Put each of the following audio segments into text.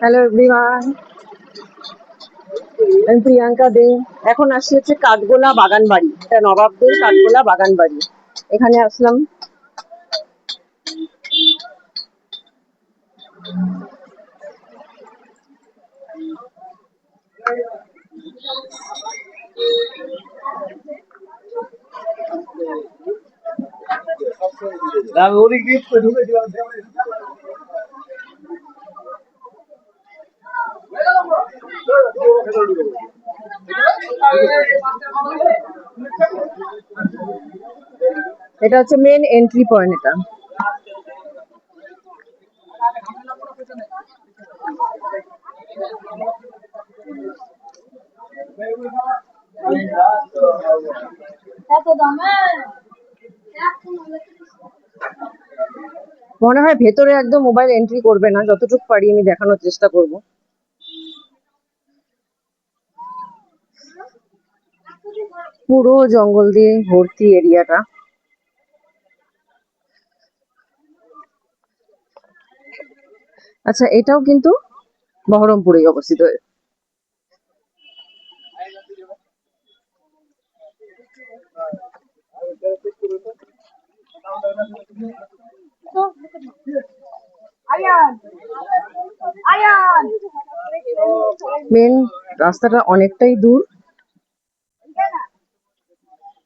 Hello everyone, আমি প্রিয়াঙ্কা দে। এখন আসছি হচ্ছে কাঠগোলা বাগান বাড়ি। এটা নবাবদের কাঠগোলা বাগান বাড়ি। এখানে আসলাম। এটা হচ্ছে মেন এন্ট্রি পয়েন্ট। এটা মনে হয় ভেতরে একদম মোবাইল এন্ট্রি করবে না, যতটুকু পারি আমি দেখানোর চেষ্টা করব। পুরো জঙ্গল দিয়ে ভর্তি এরিয়াটা। আচ্ছা, এটাও কিন্তু বহরমপুরেই অবস্থিত। মেন রাস্তাটা অনেকটাই দূর।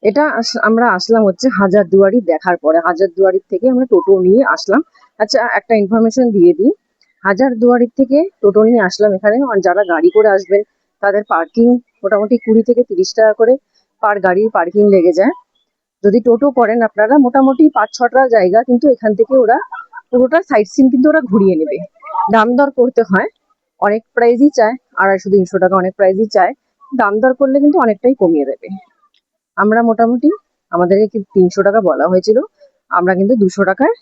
এটা আমরা আসলাম হচ্ছে হাজারদুয়ারি দেখার পরে। হাজারদুয়ারির থেকে আমরা টোটো নিয়ে আসলাম। আচ্ছা, একটা ইনফরমেশন দিয়ে দিই। হাজারদুয়ারির থেকে টোটো নিয়ে আসলাম এখানে। আর যারা গাড়ি করে আসবেন তাদের পার্কিং মোটামুটি 20 থেকে 30 টাকা করে পার গাড়ির পার্কিং লেগে যায়। যদি টোটো করেন আপনারা, মোটামুটি 5-6টা জায়গা কিন্তু এখান থেকে ওরা পুরোটা সাইট সিন কিন্তু ওরা ঘুরিয়ে নেবে। দাম দর করতে হয়, অনেক প্রাইজই চায়, 250-300 টাকা অনেক প্রাইজই চায়। দাম দর করলে কিন্তু অনেকটাই কমিয়ে দেবে। আমরা মোটামুটি, আমাদেরকে 300 টাকা বলা হয়েছিল, আমরা কিন্তু 200 টাকায়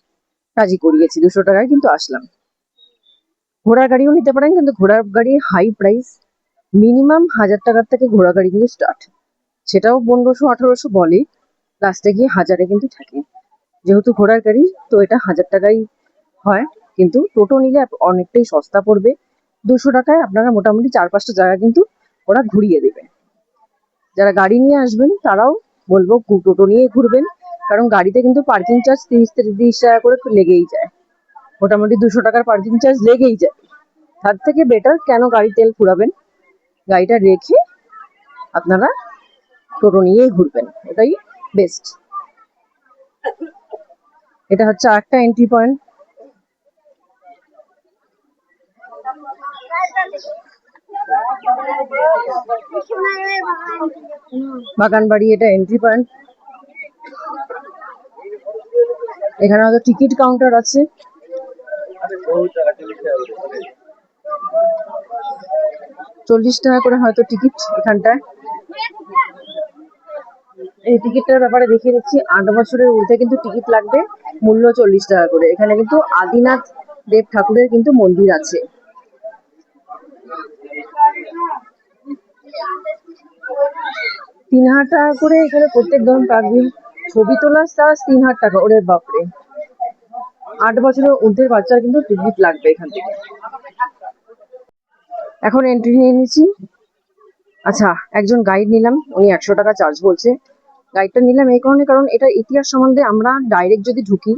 রাজি করিয়েছি। 200 টাকায় কিন্তু আসলাম। ঘোড়ার গাড়িও নিতে পারেন, কিন্তু ঘোড়ার গাড়ির হাই প্রাইস। মিনিমাম 1000 টাকার থেকে ঘোড়া গাড়ি কিন্তু স্টার্ট। সেটাও 1500-1800 বলে, লাস্টে গিয়ে 1000-এ কিন্তু থাকে। যেহেতু ঘোড়ার গাড়ি, তো এটা 1000 টাকাই হয়। কিন্তু টোটো নিলে অনেকটাই সস্তা পড়বে। 200 টাকায় আপনারা মোটামুটি 4-5টা জায়গা কিন্তু ওরা ঘুরিয়ে দেবে। যারা গাড়ি নিয়ে আসবেন তারাও বলবো টোটো নিয়ে ঘুরবেন, কারণ গাড়িতে কিন্তু পার্কিং চার্জ 30-30 টাকা করে লেগেই যায়। মোটামুটি 200 টাকার পার্কিং চার্জ লেগেই যায়। তার থেকে বেটার কেন গাড়ি তেল ফুরাবেন, গাড়িটা রেখে আপনারা টোটো নিয়েই ঘুরবেন, এটাই বেস্ট। এটা হচ্ছে আরেকটা এন্ট্রি পয়েন্ট। বাগান বাড়ি, এটা এন্ট্রি পয়েন্ট। এখানে হয়তো টিকিট কাউন্টার আছে। 40 টাকা করে হয়তো টিকিট এখানটায়। এই টিকিটটার ব্যাপারে দেখিয়ে দিচ্ছি। 8 বছরের ঊর্ধ্বে কিন্তু টিকিট লাগবে, মূল্য 40 টাকা করে। এখানে কিন্তু আদিনাথ দেব ঠাকুরের কিন্তু মন্দির আছে। 3000 টাকা করে এখানে প্রত্যেক ধরুন পারবেন। ছবি তোলার চার্জ 3000 টাকা, ওরে বাপরে। 8 বছরের ঊর্ধ্বের বাচ্চার কিন্তু টিকিট লাগবে এখান থেকে। এখন এন্ট্রি নিয়ে নিচ্ছি। আচ্ছা, একজন গাইড নিলাম, উনি 100 টাকা চার্জ বলছে। গাইডটা নিলাম এই কারণে, কারণ এটা ইতিহাস সম্বন্ধে আমরা ডাইরেক্ট যদি ঢুকি,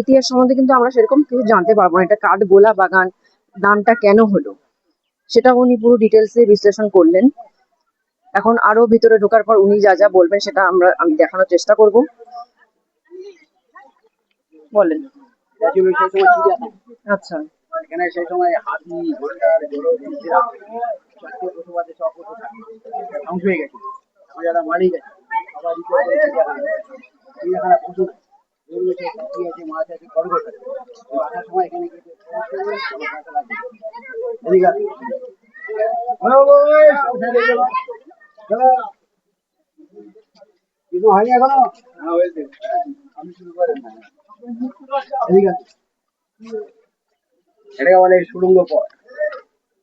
ইতিহাস সম্বন্ধে কিন্তু আমরা সেরকম কিছু জানতে পারবো না। এটা কাঠগোলা বাগান নামটা কেন হলো সেটা উনি পুরো ডিটেলসে বিশ্লেষণ করলেন। এখন আরো ভিতরে ঢোকার পর উনি যা যা বলবেন সেটা আমি দেখানোর চেষ্টা করব। বলেন। আচ্ছা, এখানে সেই সময় হাতি ঘোড়ার জড়ো পশুপাতে সব পশু থাকে, ধ্বংস হয়ে গেছে, যারা মারি গেছে। আবার চিড়িয়াখানা পশু আছে, পাখি আছে, মাছ আছে, খরগোশ আছে। আসার সময় এখানে কিছু কিছু হয়নি এখনো, আপনি শুরু করেন না। ঠিক আছে, এটাকে বলে সুড়ঙ্গ পথ।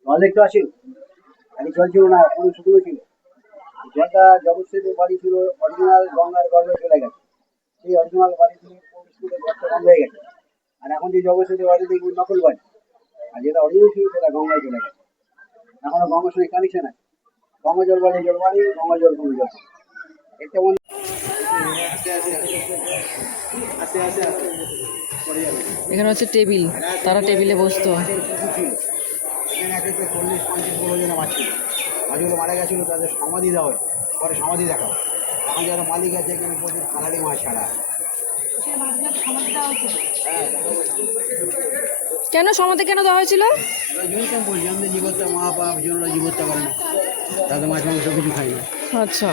জল দেখতে আসেন, আগে জল ছিল না, পুরো শুকনো ছিল। জলটা জগৎসেদের বাড়ি ছিল অরিজিনাল গঙ্গার গর্ভে চলে গেছে। সেই অরিজিনাল বাড়ি থেকে গর্ত বন্ধ হয়ে গেছে। আর এখন যে জগৎসেদের বাড়ি দেখবেন নকল বাড়ি। আর যেটা অরিজিনাল ছিল সেটা গঙ্গায় চলে গেছে। এখনো গঙ্গার সঙ্গে কানেকশন আছে, গঙ্গা জল বাড়ি জল বাড়ি, গঙ্গা জল কমে জল কমে। এটা মনে আস্তে আস্তে আস্তে পড়ে যাবে। এখানে হচ্ছে টেবিল, তারা টেবিলে বসতো। মাছের পুকুর ছিল, এখানে এক একটা 40-50 বড় জনে মাছ ছিল। মাছগুলো মারা গেছিলো, তাদের সমাধি দেওয়া হয়েছে, পরে সমাধি দেখা হয়। এখন যারা মালিক আছে এখানে প্রচুর খালারি মাছ ছাড়া। কেন সমাধি কেন দেওয়া হয়েছিল? জমিতে বলছি আমাদের জীবনটা মা বাপ জন্য জীবনটা করে না, তাদের মাছ মাংস কিছু খাই না। আচ্ছা,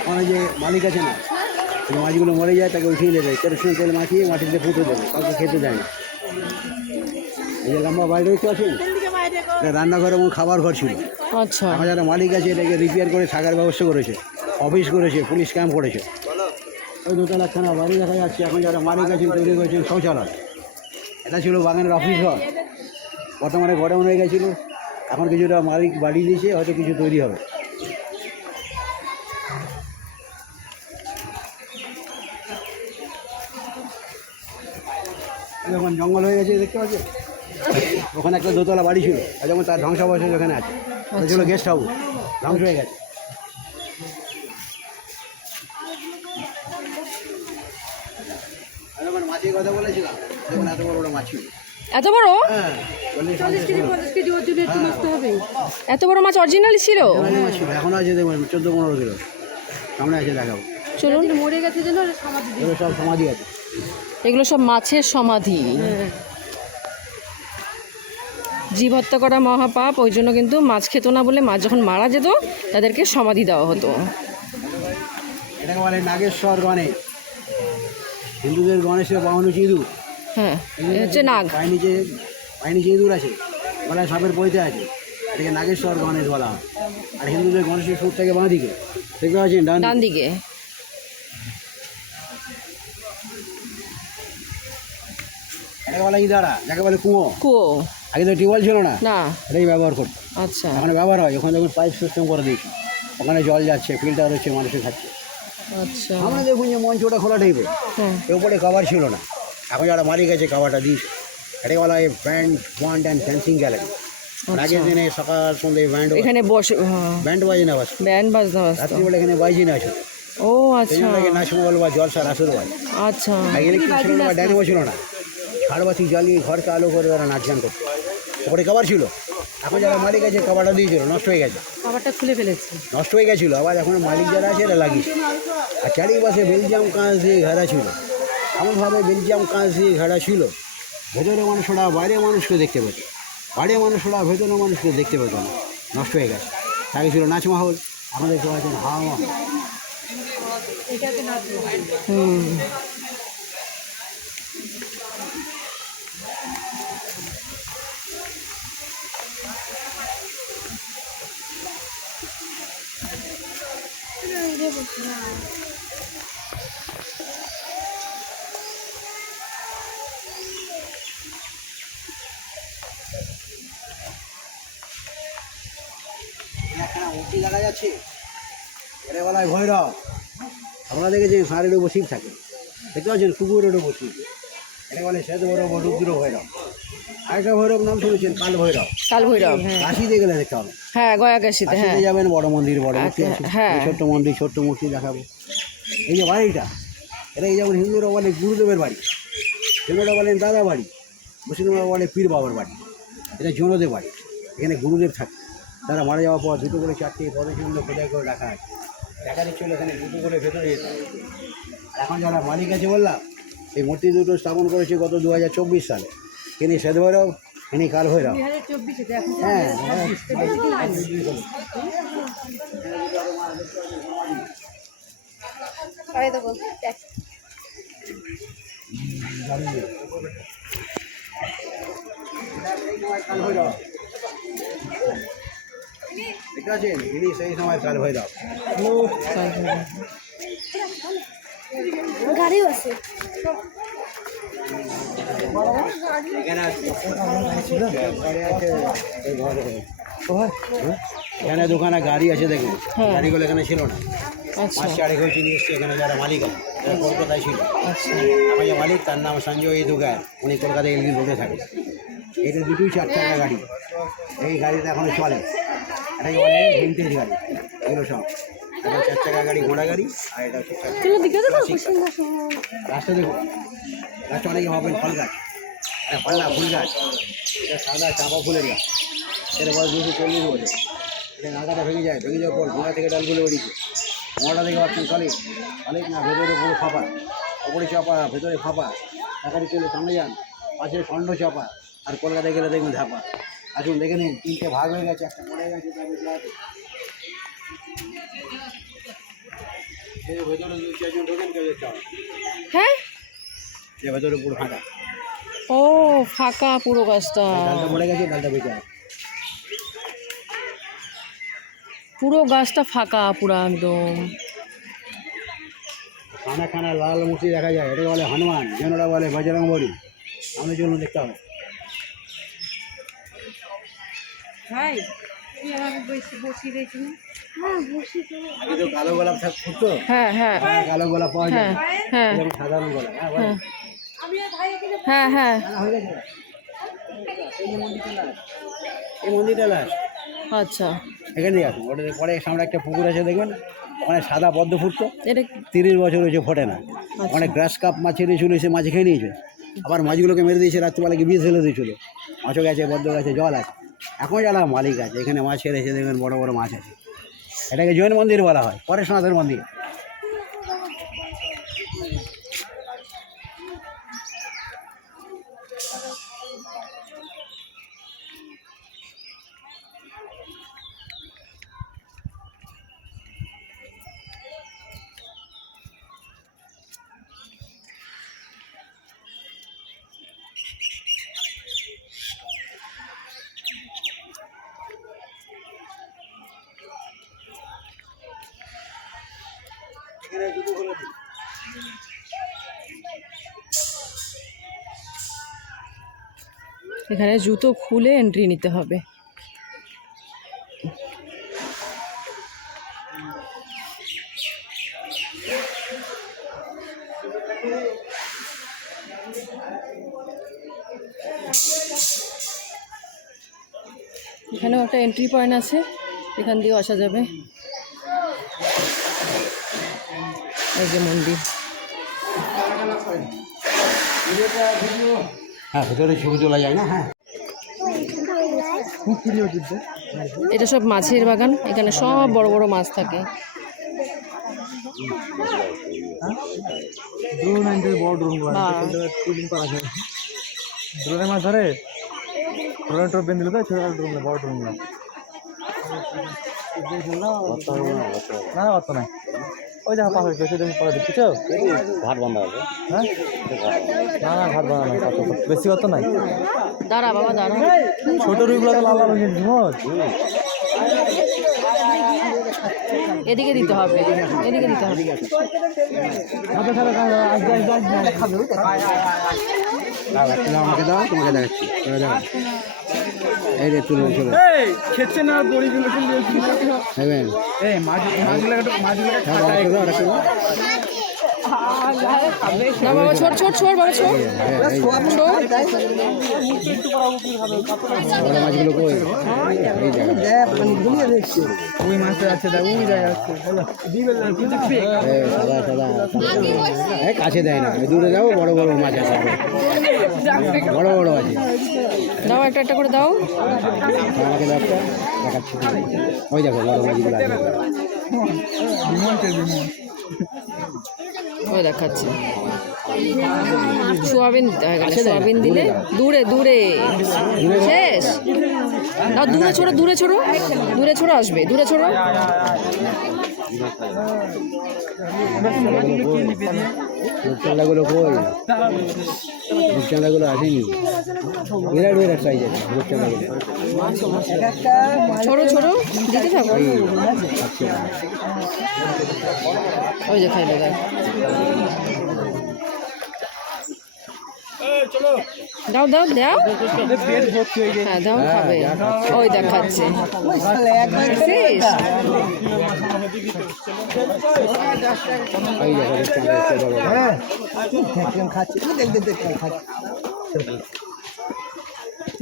এখন ওই যে মালিক আছে না, ওই মাছগুলো মরে যায়, তাকে উঠিয়ে দেবে, কেরোসিন তেল মাখিয়ে মাটিতে পুঁতে দেবে, কাউকে খেতে দেয় না। এই যে লম্বা বাইরে দেখতে আছেন, এটা রান্নাঘর এবং খাবার ঘর ছিল। আচ্ছা, এখন যারা মালিক আছে এটাকে রিপেয়ার করে থাকার ব্যবস্থা করেছে, অফিস করেছে, পুলিশ ক্যাম্প করেছে। ওই দোতলাখানা বাড়ি দেখা যাচ্ছে। এখন যারা মালিক আছেন তৈরি করেছেন শৌচালয়। এটা ছিল বাগানের অফিস ঘর, বর্তমানে গডাউন হয়ে গেছিলো। এখন কিছুটা মালিক বাড়ি দিয়েছে, হয়তো কিছু তৈরি হবে। যখন জঙ্গল হয়ে গেছে দেখতে পাচ্ছি, ওখানে একটা দোতলা বাড়ি ছিল, আর যেমন তার ধ্বংসাবশেষ ওখানে আছে। ওটা ছিল গেস্ট হাউস, ধ্বংস হয়ে গেছে। যখন মাছের কথা বলেছিলাম, যখন এত বড় বড় মাছ ছিল। এত বড়? হ্যাঁ, 40-50 এত বড় মাছ অরিজিনালি ছিল? মাছ ছিল। এখনো আছে, দেখবেন 14-15 কিলো সামনে আছে, দেখাবো। চলুন, এগুলো সব সমাধি আছে। এগুলো সব মাছের সমাধি। জীব হত্যা করা মহাপাপ, ওই জন্য কিন্তু মাছ খেত না বলে মাছ যখন মারা যেত তাদেরকে সমাধি দেওয়া হতো। এটাকে বলে নাগেশ্বর গণেশ, হিন্দুদের গণেশের বাহন ইঁদুর। হ্যাঁ, এ হচ্ছে নাগ। পায়ে নিচে ইঁদুর আছে, গলায় সাপের পৈতে আছে, এটাকে নাগেশ্বর গণেশ বলা হয়। আর হিন্দুদের গণেশের সুর থেকে বাঁ দিকে দেখতে পাচ্ছেন, ডান দিকে। এটাকে বলে ইদারা, যাকে বলে কুয়ো। কুয়ো? আগে তো টিউবওয়েল ছিল না, না। এটাই ব্যবহার করতো। আচ্ছা, ওখানে ব্যবহার হয়, ওখানে যখন পাইপ সিস্টেম করে দিয়েছি, ওখানে জল যাচ্ছে, ফিল্টার হচ্ছে, মানুষের খাচ্ছে। আচ্ছা, আমরা দেখুন যে মঞ্চটা খোলা টাইপের, হ্যাঁ, এর উপরে কভার ছিল না। এখন যারা মালিক আছে কভারটা দিয়েছে। এটাকে বলা হয় ব্যান্ড ওয়ান্ড অ্যান্ড ফ্যান্সিং গ্যালারি। আগের দিনে সকাল সন্ধ্যে এখানে বসে ব্যান্ড বাজে না, বাস ব্যান্ড বাজনা বাজতো। রাত্রিবেলা এখানে বাজি না আছে। ও সেই আচ্ছা, জন্য এখানে নাচমহল বা জলসা রাসুর বাজে। আচ্ছা, আগে ইলেকট্রিক ছিল না বা ডাইনামো ছিল না, ঝাড়বাতি জ্বালিয়ে ঘরকে আলো করে ওরা নাচ গান করতো। ওপরে কভার ছিল। এখন যারা মালিক আছে কভারটা দিয়েছিল, নষ্ট হয়ে গেছে, খাবারটা খুলে ফেলেছি, নষ্ট হয়ে গেছিলো। আবার এখন মালিক যারা আছে এরা লাগিয়েছে। আর চারিপাশে বেলজিয়াম কাঁচ দিয়ে ঘেরা ছিল, এমনভাবে বেলজিয়াম কাঁচ দিয়ে ঘেরা ছিল, ভেতরে মানুষরা বাইরে মানুষকে দেখতে পেত, বাইরে মানুষরা ভেতরে মানুষকে দেখতে পেত না, নষ্ট হয়ে গেছে। আগে ছিল নাচমহল, এখন দেখতে পাচ্ছেন হাওয়া মহল। হুম, একখানা মূর্তি দেখা যাচ্ছে, এটা বলা হয় ভৈরব। আপনারা দেখেছেন ষাঁড়ের উপর শিব থাকে, দেখতে পাচ্ছেন কুকুরের উপর শিব। এটা বলে শ্বেত ভৈরব ও রুদ্র ভৈরব। আরেকটা ভৈরব নাম শুনেছেন কাল ভৈরব। কাল ভৈরব, হ্যাঁ, কাশিতে গেলে দেখতে হবে। হ্যাঁ, গয়া কাশিতে, হ্যাঁ, কাশিতে যাবেন, বড় মন্দির, বড় মূর্তি আছে। হ্যাঁ। এই ছোট্ট মন্দির, ছোট্ট মূর্তি দেখাবো। এই যে বাড়িটা, এটা এই যেমন হিন্দুরা বলে গুরুদেবের বাড়ি, হিন্দুরা বলেন দাদা বাড়ি, মুসলিমরা বলে পীর বাবার বাড়ি। এটা জনদের বাড়ি, এখানে গুরুদেব থাকে। তারা মারা যাওয়ার পর 2 করে 4টে পদচিহ্ন খোদাই করে রাখা হয়। দেখা দিচ্ছিল এখানে 2 করে ভেতরে যেতে হয়। আর এখন যারা মালিক আছে বললাম, এই মূর্তি দুটো স্থাপন করেছে গত 2024 সালে। ইনি শ্বেত ভৈরব, ইনি কাল ভৈরব। হ্যাঁ, কাল ভৈরব ঠিক আছে, ইনি সেই সময় কাল ভৈরব। গাড়িও আছে। এখানে এখানে দোকানে গাড়ি আছে, দেখুন হ্যাঁ। গাড়িগুলো এখানে ছিল না। আচ্ছা, 5 4 নিয়ে এসছে এখানে যারা মালিক আছে। এটা কলকাতায় ছিল। আচ্ছা আমার যে মালিক তার নাম সঞ্জয় দুগার, উনি কলকাতায় এলগির রোডে থাকে। এটা দুটোই 4 চাকা গাড়ি, এই গাড়িটা এখনো চলে। এটাকে বলে ভিন্টেজ গাড়ি, এগুলো সব। এটা 4 চাকা গাড়ি, ঘোড়া গাড়ি, আর এটা হচ্ছে 4 চাকা। রাস্তা দেখো, গাছটা অনেকে ভাববেন ফল গাছ, এটা ফল না, ফুল গাছ। এটা সাদা চাঁপা ফুলের গাছ, এটা বয়স 240 বছর। এটা নাগাটা ভেঙে যায়, ভেঙে যাওয়ার পর গোড়া থেকে ডালগুলো বেরিয়েছে। মোড়াটা দেখে ভাবছেন সলিড, সলিড না, ভেতরে পুরো ফাঁপা, ওপরে চাপা, ভেতরে ফাঁপা। টাকাটি চলে সামনে যান, পাশে খণ্ড চাপা, আর কলকাতায় গেলে দেখবেন ধাপা। আসুন দেখে নিন, 3টে ভাগ হয়ে গেছে, একটা পড়ে গেছে, ভেতরে 2-4 জন ঢোকেন, কেউ দেখতে হবে। হ্যাঁ যে ভেতরে পুরো ফাঁকা, ও ফাঁকা পুরো গাছটা, ডালটা পড়ে গেছে, ডালটা বেঁচে আছে। পুরো গাছটা ফাঁকা পুরো একদম। খানা খানা লাল মূর্তি দেখা যায়, এটাকে বলে হনুমান, যেনরা বলে বজরং বলি। সামনে চলুন, দেখতে হবে। ভাই তুই আমাকে বসিয়ে দিয়েছি না? আগে তো কালো গোলাপ ফুটতো, হ্যাঁ হ্যাঁ কালো গোলাপ পাওয়া যায়, হ্যাঁ এরকম সাধারণ গোলাপ। হ্যাঁ বলেন। হ্যাঁ হ্যাঁ হয়ে গেছে। এই যে মন্দিরটা লাস্ট, এই মন্দিরটা লাস্ট। আচ্ছা এখান থেকে আসুন, ওটা পরে সামনে একটা পুকুর আছে দেখবেন, ওখানে সাদা পদ্ম ফুটতো, এটা 30 বছর হয়েছে, ফোটে না। অনেক গ্রাস কাপ মাছ ছেড়েছিল, এসে মাছ খেয়ে নিয়েছে, আবার মাছগুলোকে মেরে দিয়েছে, রাত্রিবেলাকে বিষ ফেলে দিয়েছিল। মাছও গেছে, পদ্ম গেছে, জল আছে, এখন যারা মালিক আছে এখানে মাছ ছেড়েছে, দেখবেন বড় বড় মাছ আছে। এটাকে জৈন মন্দির বলা হয়, পরেশনাথের মন্দির। এখানে জুতো খুলে এন্ট্রি নিতে হবে। এখানেও একটা এন্ট্রি পয়েন্ট আছে, এখান দিয়েও আসা যাবে। এই যে মন্দির, হ্যাঁ ভেতরে ছবি তোলা যায় না। হ্যাঁ এটা সব মাছের বাগান, এখানে সব বড় বড় মাছ থাকে। ড্রোনের মাছ ধরে, ড্রোনের টোপ বেঁধে দিল তো, ছোটো ড্রোন, বড় ড্রোন না, অত নাই। ওই দেখো পাখি পরে দেখছো, ঘাট বাঁধা আছে। হ্যাঁ না না, ঘাট বানা নাই, বেশি অত নাই। দাঁড়া বাবা দাঁড়া, ছোট রুইগুলো তো লাল লাল হয়ে গেছে। এদিকে দিতে হবে, এদিকে দিতে হবে। আমাকে দাও, তোমাকে দেখাচ্ছি। এই রে তুলে চলো, খেচ্ছে না বড়িগুলো, নেবেন। এই মাছগুলো না বাবা ছোট ছোট ছোট বাবা ছোট বড় মাছগুলো কই? এই জায়গায় ওই মাছটা আছে, ওই জায়গায় আছে। সাদা সাদা কাছে দেয় না, দূরে যাও, বড় বড় মাছ আছে, বড় বড় আছে। দাও একটা একটা করে দাও। আমাকে দাও একটা, দেখাচ্ছি। ওই দেখো বড় মাছগুলো আছে। ওই দেখাচ্ছে, সোয়াবিন দিতে হয়, সোয়াবিন দিলে দূরে দূরে শেষ। দাও দূরে ছোড়ো, দূরে ছোড়ো, দূরে ছোড়ো, আসবে দূরে ছোড়ো। রূপচাঁদাগুলো কই? রূপচাঁদাগুলো আসেনি, বিরাট বিরাট সাইজ আছে রূপচাঁদাগুলো। ছোড়ো ছোড়ো, দিতে থাকো। ওই যে খাইলো দেখ। চলো দাও দাও দাও, পেট ভর্তি হয়ে গেছে। হ্যাঁ দাও খাবে। ওই দেখাচ্ছে। দেখছিস? এই দেখো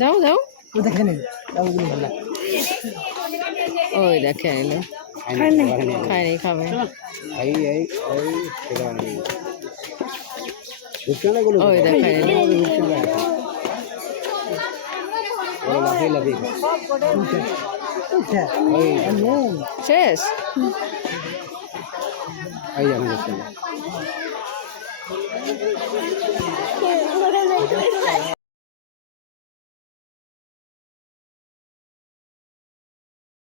দাও দাও, দেখে নেই ওই দেখে এলো, খায়নি খাবে। এই এই এই রূপচাঁদাগুলো ওই দেখা এলো, লাফিয়ে লাফিয়ে শেষ। এই দেখো রূপচাঁদা।